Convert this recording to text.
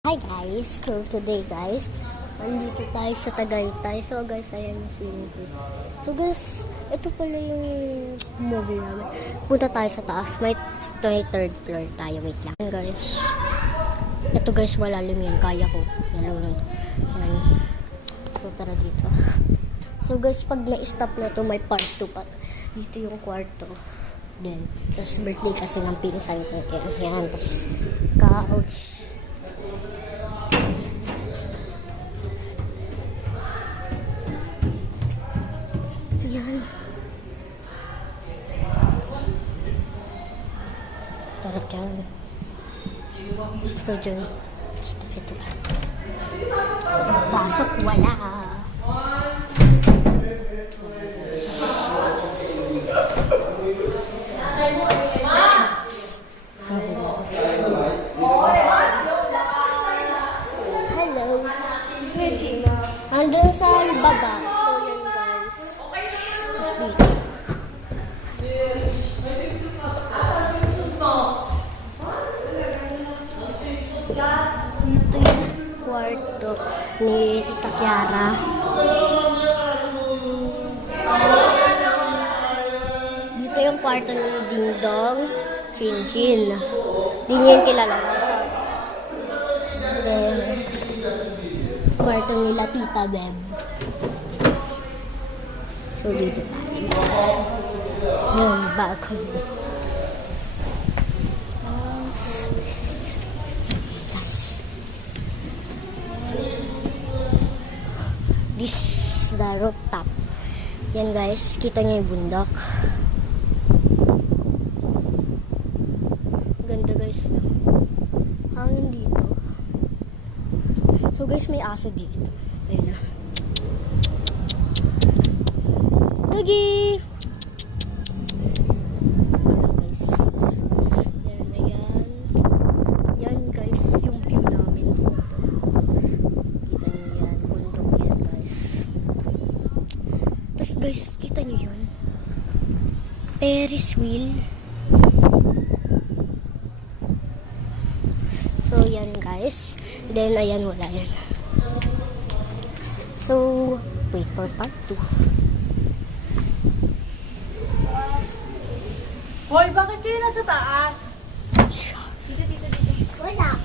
Hi guys! So today guys, nandito tayo sa Tagaytay. So guys, ayan yung swimming pool. So guys, ito pala yung movie namin. Punta tayo sa taas. May 23rd floor tayo. Wait lang. Ayan guys. Ito guys, malalim yan. Kaya ko. Ayan. So tara dito. So guys, pag na-stop na to, may part 2 pa. Dito yung kwarto. Then, tapos birthday kasi ng pinsan ko. Ayan. Tapos, couch. Yan. Tara dyan. So dyan. Ito. Pasok, wala. Hello. Regina. Andun sa baba. So yan guys. Ito yung kwarto ni Tita Kiara. Dito yung kwarto ni Ding Dong, Chin Chin. Di niya yung kilala. Then, kwarto nila Tita Beb. So, dito tayo. Yung balcony. This is the rooftop. Yan guys, kita niyo yung bundok. Ganda guys. Hangin dito. So guys, may aso dito. Ayun na. Doggy! Wala guys. Yan, ayan. Yan guys, yung view namin dito. Tapos guys, kita nyo yun? Ferris wheel. So, yan guys. Then, ayan, wala yan. So, wait for part 2. Hoy, bakit kayo nasa taas? Dito. Wala.